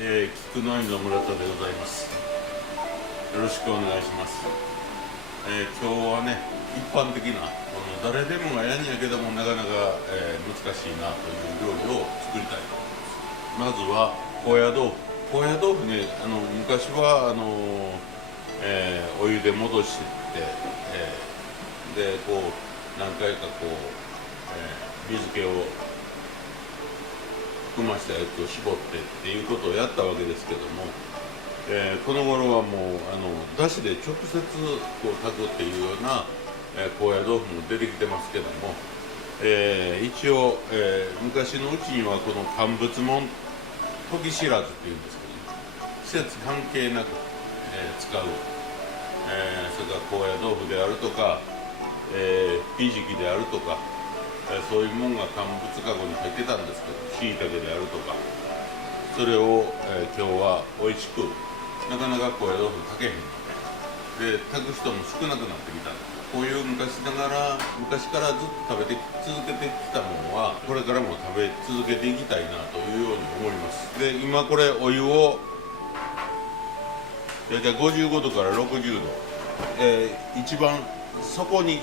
菊の園の村田でございます。よろしくお願いします。今日はね、一般的な誰でもがやんやけどもなかなか、難しいなという料理を作りたいと思います。まずは高野豆腐。高野豆腐ね、昔はお湯で戻して、でこう何回かこう、水気を含ましたやつを絞ってっていうことをやったわけですけども、この頃はもうだしで直接こう炊くっていうような、高野豆腐も出てきてますけども、一応、昔のうちにはこの乾物もん時知らずっていうんですけど、季節関係なく、使う、それから高野豆腐であるとか、ひじきであるとか、そういうもんが乾物かごに入ってたんですけど、しいたけであるとか、それを、今日は美味しく、なかなか高野豆腐炊けへんので、炊く人も少なくなってきた。こういう昔からずっと食べて続けてきたものは、これからも食べ続けていきたいなというように思います。で、今これお湯を大体55度から60度、一番底に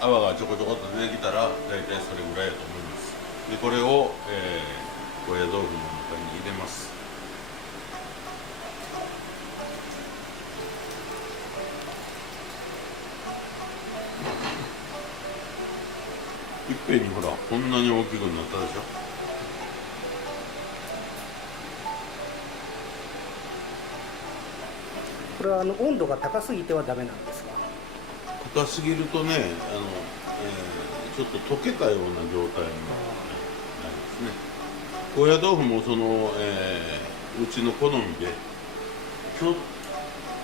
泡がちょこちょこっと出てきたら大体それぐらいだと思います。でこれを、高野豆腐の中に入れます。いっぺんにほらこんなに大きくなったでしょ。これは温度が高すぎてはダメなんですか？高すぎるとね、ちょっと溶けたような状態になりますね。高野豆腐もうちの好みでちょっ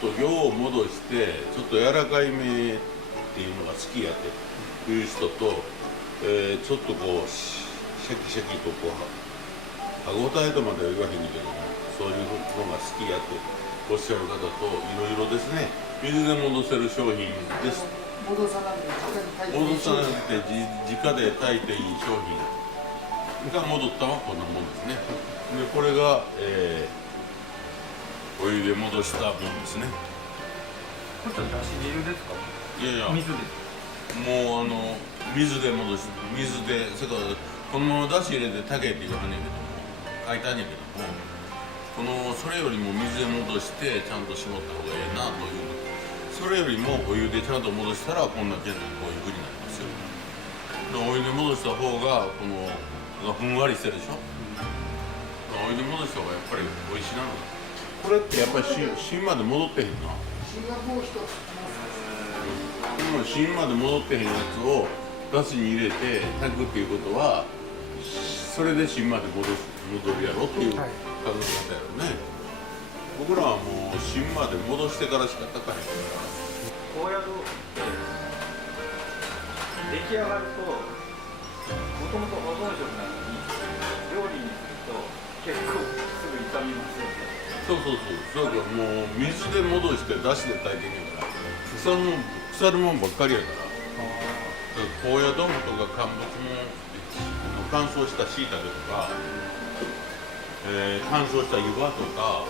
と量を戻してちょっと柔らかいめっていうのが好きやっていう人と、ちょっとこうシャキシャキとこう歯応えとまでは言わへんけども、そういうのが好きやっておっしゃる方といろいろですね。水で戻せる商品です。戻さなくて直で炊いていい商品が戻ったのはこんなもんですね。でこれが、お湯で戻したもんですね。これだし汁ですか？いやいや、水です。もう水で戻して、水でそれからこのままだし入れて炊けって言わはんねんけども、書いてあんねんけども、それよりも水で戻してちゃんと絞った方がええなという。それよりもお湯でちゃんと戻したらこんなこういう風になりますよ。でお湯で戻した方がふんわりしてるでしょ。お湯で戻した方がやっぱり美味しいなの。これってやっぱり芯まで戻ってへんな。芯がもう一つ芯まで戻ってへんやつをだしに入れて炊くっていうことはそれで芯まで戻るやろっていう考え方やろね。僕らはもう芯まで戻してからしか炊かへんから。高野豆腐って出来上がるともともと保存食なのに料理にすると結構すぐ傷みますよね。そうだからもう水で戻してだしで炊いてんねんから腐るもんばっかりやから。高野豆腐とか乾物も乾燥したしいたけとか、乾燥した湯葉とか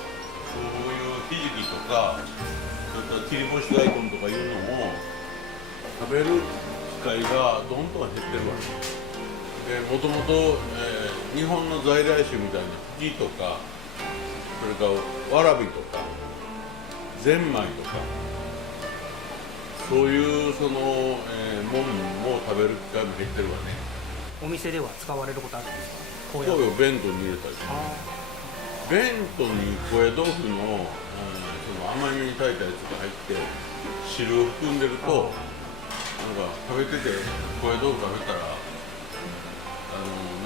そういうひじきとか、それから切り干し大根とかいうのも食べる機会がどんどん減ってるわけで、もともと日本の在来種みたいなフキとか、それからわらびとかゼンマイとか、そういうもんも食べる機会も減ってるわね。お店では使われることあるんですか？そうよ、弁当に入れたり。弁当に高野豆腐の、甘めに炊いたやつが入って汁を含んでると、なんか食べてて高野豆腐食べたらな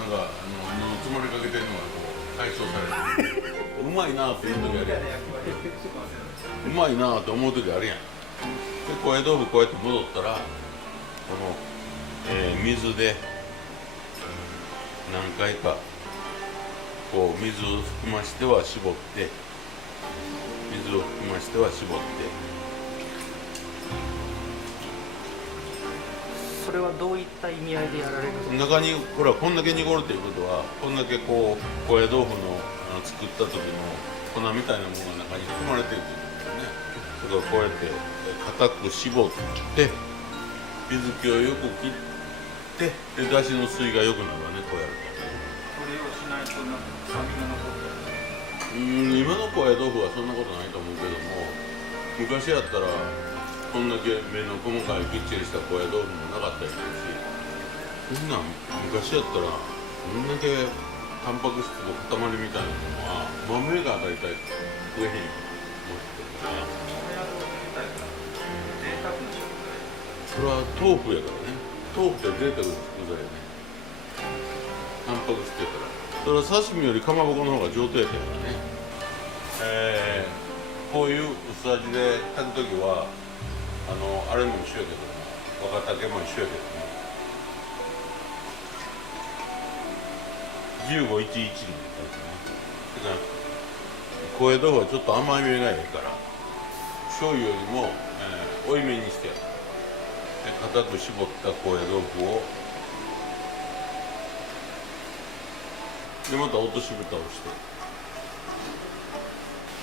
んか喉詰まりかけてるのがこう解消される。うまいなっていう時あるやん。うまいなって思う時あるやん。で高野豆腐こうやって戻ったらこの、水で何回かこう水を含ましては絞って、水を含ましては絞って。それはどういった意味合いでやられるんですか？中にほらこんだけ濁るということはこんだけこう高野豆腐の作った時の粉みたいなものが中に含まれているということね。だからこうやって固く絞って水気をよく切ってでだしの水が良くなるわね、こうやるそれをしないとなんか臭みが残っと。今の高野豆腐はそんなことないと思うけども、昔やったらこんだけ目の細かいきっちりした高野豆腐もなかったりするし、そんなん昔やったらこんだけタンパク質の塊みたいなのは豆が大体上に持ってるから、贅沢な食材。それは豆腐やからね。豆腐って贅沢な食材やね。タンパク質やからそれは刺身よりかまぼこの方が上等やったからね。こういう薄味で炊くときはあれも一緒やけども、若竹も一緒やけども1511に炊くね。だから高野豆腐はちょっと甘いめがいいから醤油よりも、多いめにして固く絞った高野豆腐をでまた落とし蓋をし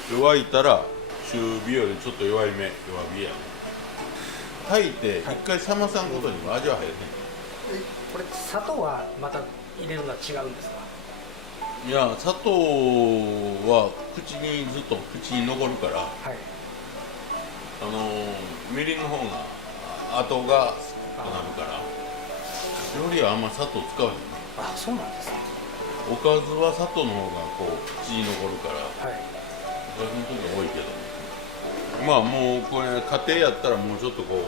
て沸いたら中火よりちょっと弱め、弱火やね。炊いて一回冷まさんことにも味は入るね。これ砂糖はまた入れるのは違うんですか？いや砂糖は口にずっと口に残るから、はい。みりんの方が後が少なるから料理はあんま砂糖使わへんね。あ、そうなんですね。おかずは砂糖の方がこう口に残るからはい。おかずの時が多いけど、まあもうこれ家庭やったらもうちょっとこう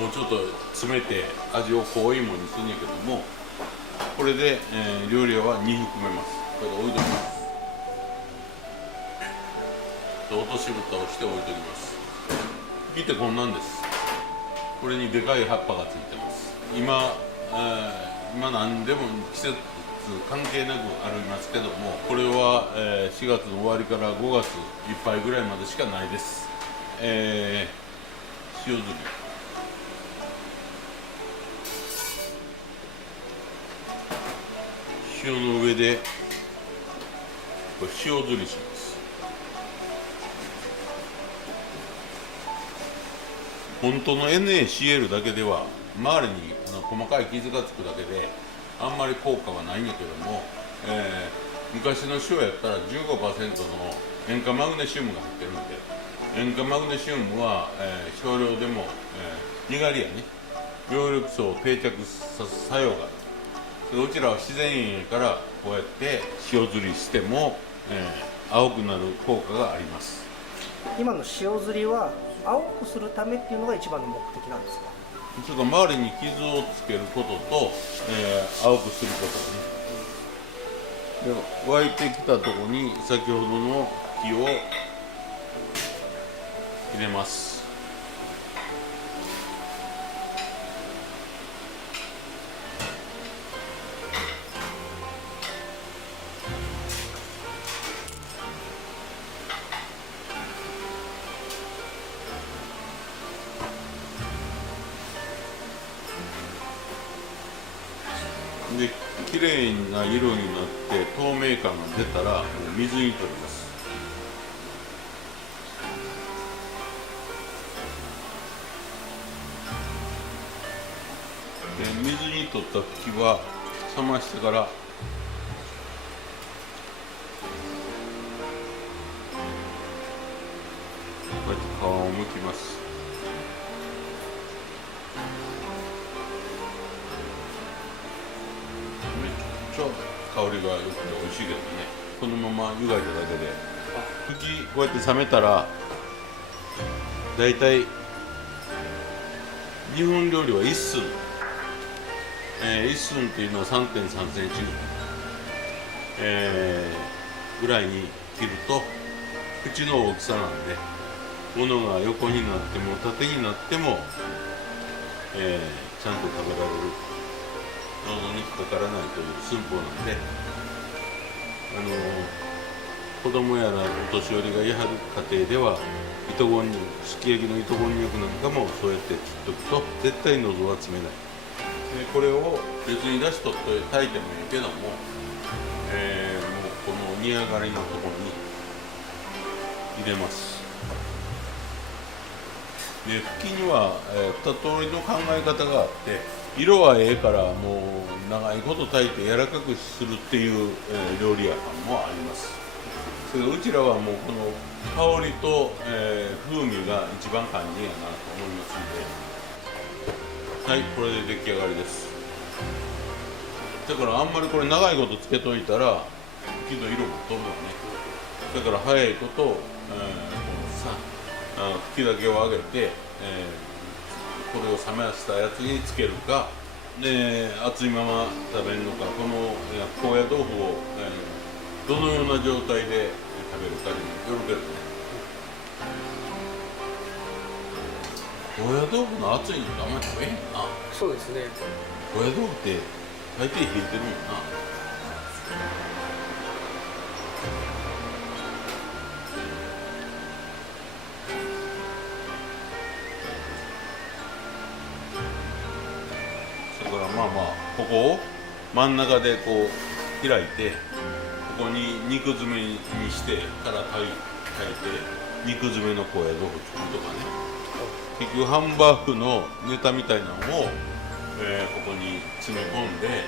もうちょっと詰めて味を濃いものにするんやけども、これで、料理は2含めます。これで置いときます。落とし蓋をして置いときます。見てこんなんです。これにでかい葉っぱがついてます。今何でも季節関係なくありますけども、これは、4月の終わりから5月いっぱいぐらいまでしかないです。塩漬け。塩の上でこれ塩ずりします。本当の NaCl だけでは周りに細かい傷がつくだけであんまり効果はないんだけども、昔の塩やったら 15% の塩化マグネシウムが入ってるんで、塩化マグネシウムは、少量でも、にがりやね、葉緑素を定着さす作用がある。うちらは自然塩やからこうやって塩ずりしても、青くなる効果があります。今の塩ずりは青くするためっていうのが一番の目的なんですか？ちょっと周りに傷をつけることと、青くすることね。で沸いてきたところに先ほどの火を入れます。で綺麗な色になって透明感が出たら水に取ります。で水に取った茎は冷ましてからこうやって皮を剥きます。めっちゃ香りが良くて美味しいけどね。このまま湯がいただけで茎こうやって冷めたらだいたい日本料理は1寸、1寸っていうのは 3.3 センチ、ぐらいに切ると口の大きさなんで物が横になっても縦になっても、ちゃんと食べられる、喉にかからないという寸法なんで、子供やらお年寄りがいはる家庭では糸こんにゃく、すき焼きの糸こんにゃくなんかもそうやって切っとくと絶対喉は詰めない。でこれを別に出しとって炊いてもいいけども、もうこの煮上がりのところに入れます。でふきには、2通りの考え方があって、色はええからもう長いこと炊いて柔らかくするっていう、料理屋さんもあります。けどうちらはもうこの香りと、風味が一番肝心やなと思いますので、はい、これで出来上がりです。だからあんまりこれ長いことつけといたら吹きの色も飛ぶよね。だから早いこと、このさ吹きだけを上げて、これを冷ましたやつにつけるか、で熱いまま食べるのか、この高野豆腐を、どのような状態で食べるかによるけどね。高野豆腐の熱いのってあんまり食べへんな。そうですね。高野豆腐って大抵冷えてるもんな。だからまあまあここを真ん中でこう開いて、ここに肉詰めにしてから炊いて肉詰めの高野豆腐作るとかね。結局ハンバーグのネタみたいなのを、ここに詰め込んで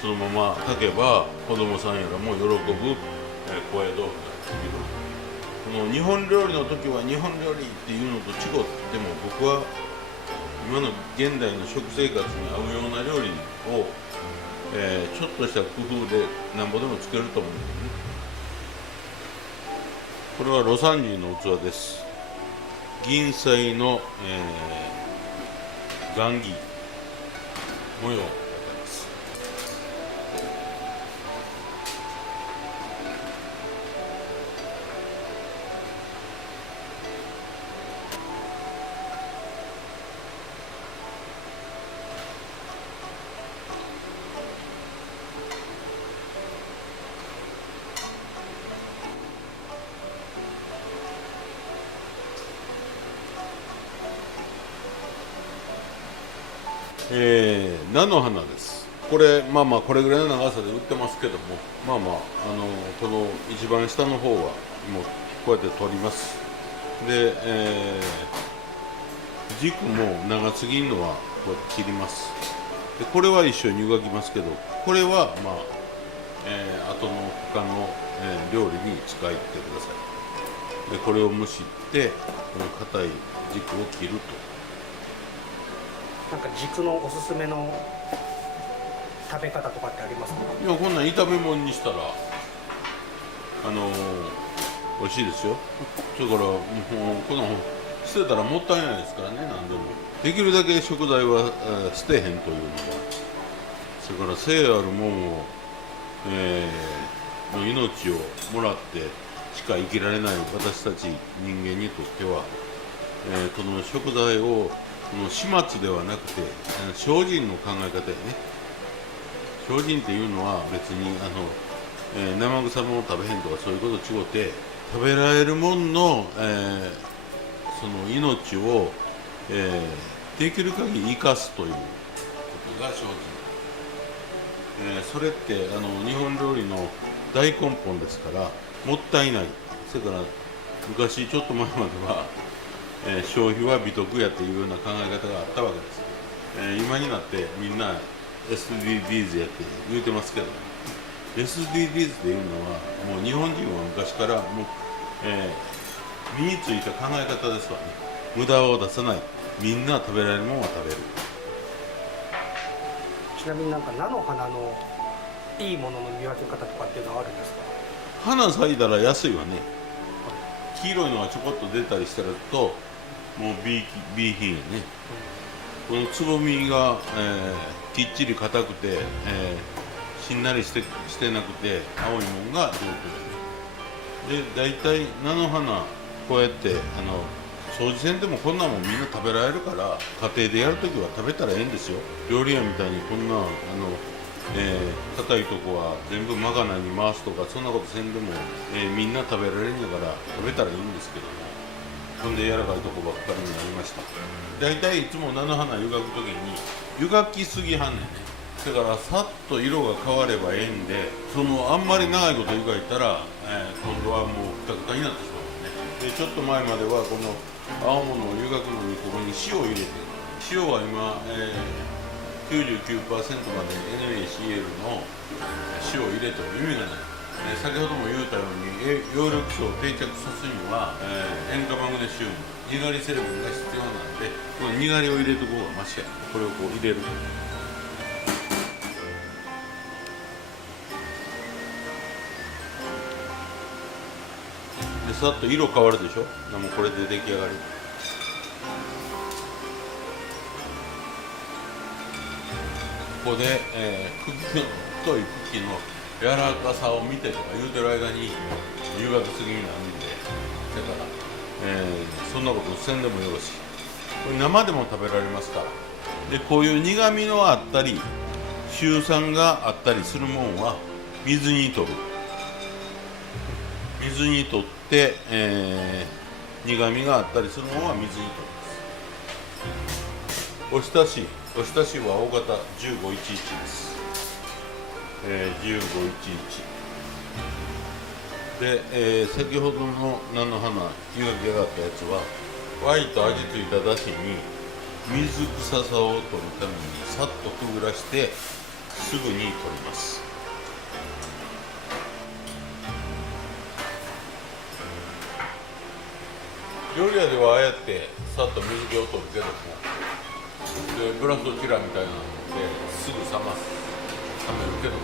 そのまま炊けば子供さんやらも喜ぶ、高野豆腐ができる。この日本料理の時は日本料理っていうのと違っても、僕は今の現代の食生活に合うような料理を、ちょっとした工夫でなんぼでも作れると思うんだよね。これは魯山人の器です。銀彩の、雁木模様です。菜の花です。これまあまあこれぐらいの長さで売ってますけども、まあまあこの一番下の方はもうこうやって取ります。で、軸も長すぎんのはこうやって切ります。でこれは一緒に湯がきますけど、これはまあ、後の他の、料理に使いってください。でこれを蒸してこの硬い軸を切ると。なんか軸のおすすめの食べ方とかってありますか？いや、こんなん炒め物にしたら美味しいですよ。だからもうこの捨てたらもったいないですからね。何でもできるだけ食材は、捨てへんというのが、それから生あるもんを、の命をもらってしか生きられない私たち人間にとっては、この食材を始末ではなくて精進の考え方やね。精進っていうのは別に生臭もの食べへんとかそういうこと違うて、食べられるもんの、その命を、できる限り生かすということが精進。それって日本料理の大根本ですから、もったいない。それから昔ちょっと前までは消費は美徳やっていうような考え方があったわけです。今になってみんな SDGs やって言うてますけど、SDGs っていうのはもう日本人は昔からもう、身についた考え方ですわね。無駄を出さない、みんな食べられるものは食べる。ちなみになんか菜の花のいいものの見分け方とかっていうのはあるんですか？花咲いたら安いわね。黄色いのがちょこっと出たりしたらともう B 品やね。このつぼみが、きっちり硬くて、しんなりしてなくて青いもんが上手で、大体菜の花こうやって掃除せんでもこんなもんみんな食べられるから、家庭でやるときは食べたらええんですよ。料理屋みたいにこんな硬いとこは全部まがないに回すとかそんなことせんでも、みんな食べられるんやから食べたらいいんですけども、ほんで柔らかいとこばっかりになりました。大体いつも菜の花湯がくときに湯がきすぎはんねんね。だからさっと色が変わればええんで、そのあんまり長いこと湯がいたら、今度はもうくたくたになってしまうね。でちょっと前まではこの青物を湯がくのにここに塩を入れて、塩は今、99% まで NaCl の塩を入れても意味がない。先ほども言うたように葉緑素を定着させるには、塩化マグネシウム、にがり成分が必要なんで、このにがりを入れとこうがマシや。これをこう入れる。でさっと色変わるでしょ。でもこれで出来上がり。ここで、茎の太い茎の柔らかさを見てとか言うてる間に夕方過ぎになるんで、だから、そんなことせんでもよろしい。これ生でも食べられますから。でこういう苦みのあったり臭酸があったりするもんは水に取る。水に取って、苦みがあったりするものは水に取ります。おひたしは大型1511です。1511で、先ほどの菜の花湯がき上がったやつはワイと味ついただしに水臭さを取るためにさっとくぐらしてすぐに取ります。料理屋ではああやってさっと水気を取るけども、でブラスドキラーみたいなのですぐ冷めるけども、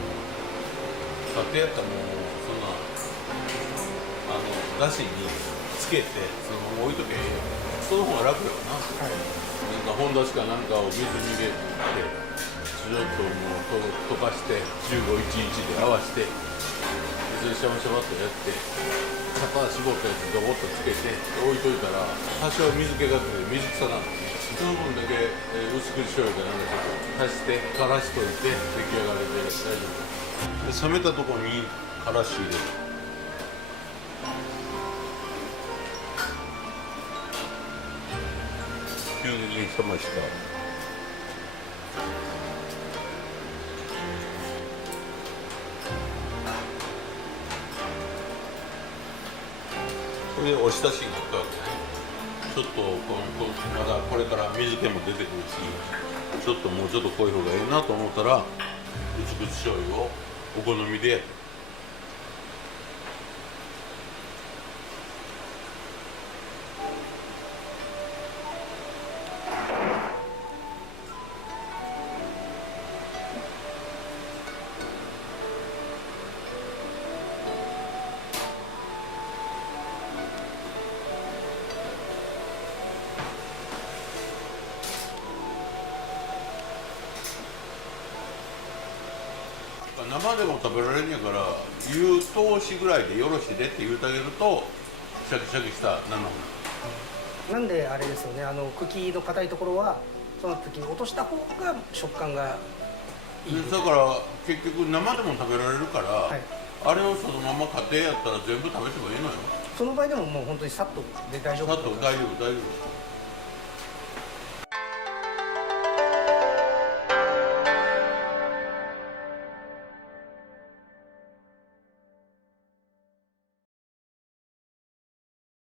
家庭やったらもうそんなだしにつけてそのまま置いとけへんよ。その方が楽よな。なんか本だしかなんかを水に入れてちょっともう溶かして1511で合わせてそれシャバシャバっとやって片絞ったやつドボッとつけて置いといたら多少水気が出て水臭なんで、その分だけ薄口醤油でなんかちょっと足してからしといて出来上がりで大丈夫で、冷めたところにからし入れる。急に冷ました。これでおひたしになったわけね。ちょっとまだこれから水気も出てくるし、ちょっともうちょっと濃い方がいいなと思ったら薄口醤油をお好みで。生でも食べられんやから湯通しぐらいでよろしいでって言うてあげるとシャキシャキした菜の花。なんであれですよね、茎の硬いところはその時に落とした方が食感がいい。だから結局生でも食べられるから、はい、あれをそのまま家庭やったら全部食べてもいいのよ。その場合でももう本当にさっとで大丈夫。さっと大丈夫。